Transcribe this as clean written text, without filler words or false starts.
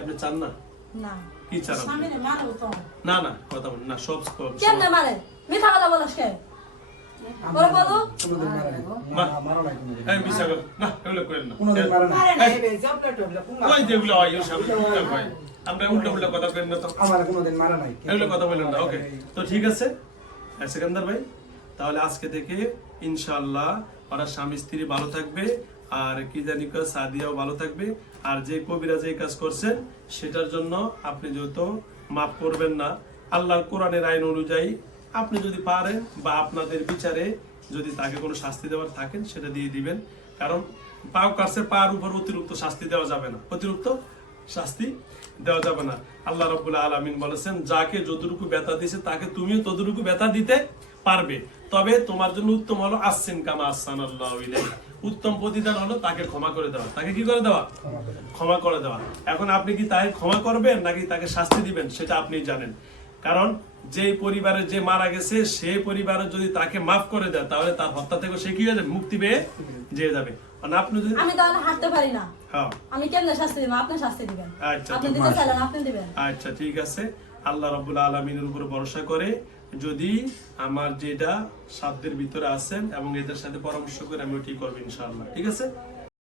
আপনি চান না? না কি চান? স্বামীরে মারো তো না না কথা বলেন না, সব কেন না মারে? মিথ্যা কথা বলছ কে? বলো বলো কোনদিন মারা নাই মারা নাই কোনদিন এই মিছা কথা না, এগুলো করেন না। কোনদিন মারা নাই আরে না এই জবলা টবলা ওই যেগুলো হয় ওর সামনে উল্টা হয়, আমরা উল্টা উল্টা কথা করেন না তো, আমার কোনদিন মারা নাই এগুলো কথা বলেন না। ওকে, তো ঠিক আছে সেকেন্দার ভাই, তাহলে আজকে থেকে ইনশাআল্লাহ ওরা স্বামী স্ত্রী ভালো থাকবে, আর কি জানি সাদিয়াও ভালো থাকবে। আর যে কবিরা যে কাজ করছেন সেটার জন্য আপনি যেহেতু মাফ করবেন না, আল্লাহর কোরআনের আইন অনুযায়ী আপনি যদি পারেন বা আপনাদের বিচারে যদি তাকে কোনো শাস্তি দেওয়ার থাকেন সেটা দিয়ে দিবেন। কারণ পাও কাছে পার উপর অতিরিক্ত শাস্তি দেওয়া যাবে না, অতিরিক্ত শাস্তি দেওয়া যাবে না। আল্লাহ রাব্বুল আলামিন বলেছেন যাকে যতটুকু ব্যথা দিয়েছে তাকে তুমিও ততটুকু ব্যথা দিতে পারবে, তবে তোমার জন্য উত্তম হলো আসছেন কামা আহসানাল্লাহু ইলাইহি, উত্তম প্রতিদান হলো তাকে ক্ষমা করে দেওয়া। তাকে কি করে দেওয়া? ক্ষমা করে দেওয়া। এখন আপনি কি তাকে ক্ষমা করবেন নাকি তাকে শাস্তি দিবেন সেটা আপনি জানেন। কারণ যে পরিবারে যে মারা গেছে সেই পরিবারে যদি তাকে মাফ করে দেয় তাহলে তার হত্যা থেকে সে কি হয়ে যাবে? মুক্তি পেয়ে যেয়ে যাবে। মানে আপনি যদি আমি তাহলে হাঁটতে পারি না, হ্যাঁ আমি কেমনে শাস্তি দিব? আপনি শাস্তি দিবেন। আচ্ছা আপনি দিতে চাইলেন আপনি দিবেন। আচ্ছা ঠিক আছে, আল্লাহ রাব্বুল আলামিনের উপর ভরসা করে যদি আমার যেটা সাধ্যের ভিতরে আছেন এবং এদের সাথে পরামর্শ করে আমি ঠিক করবো ইনশাআল্লাহ। ঠিক আছে।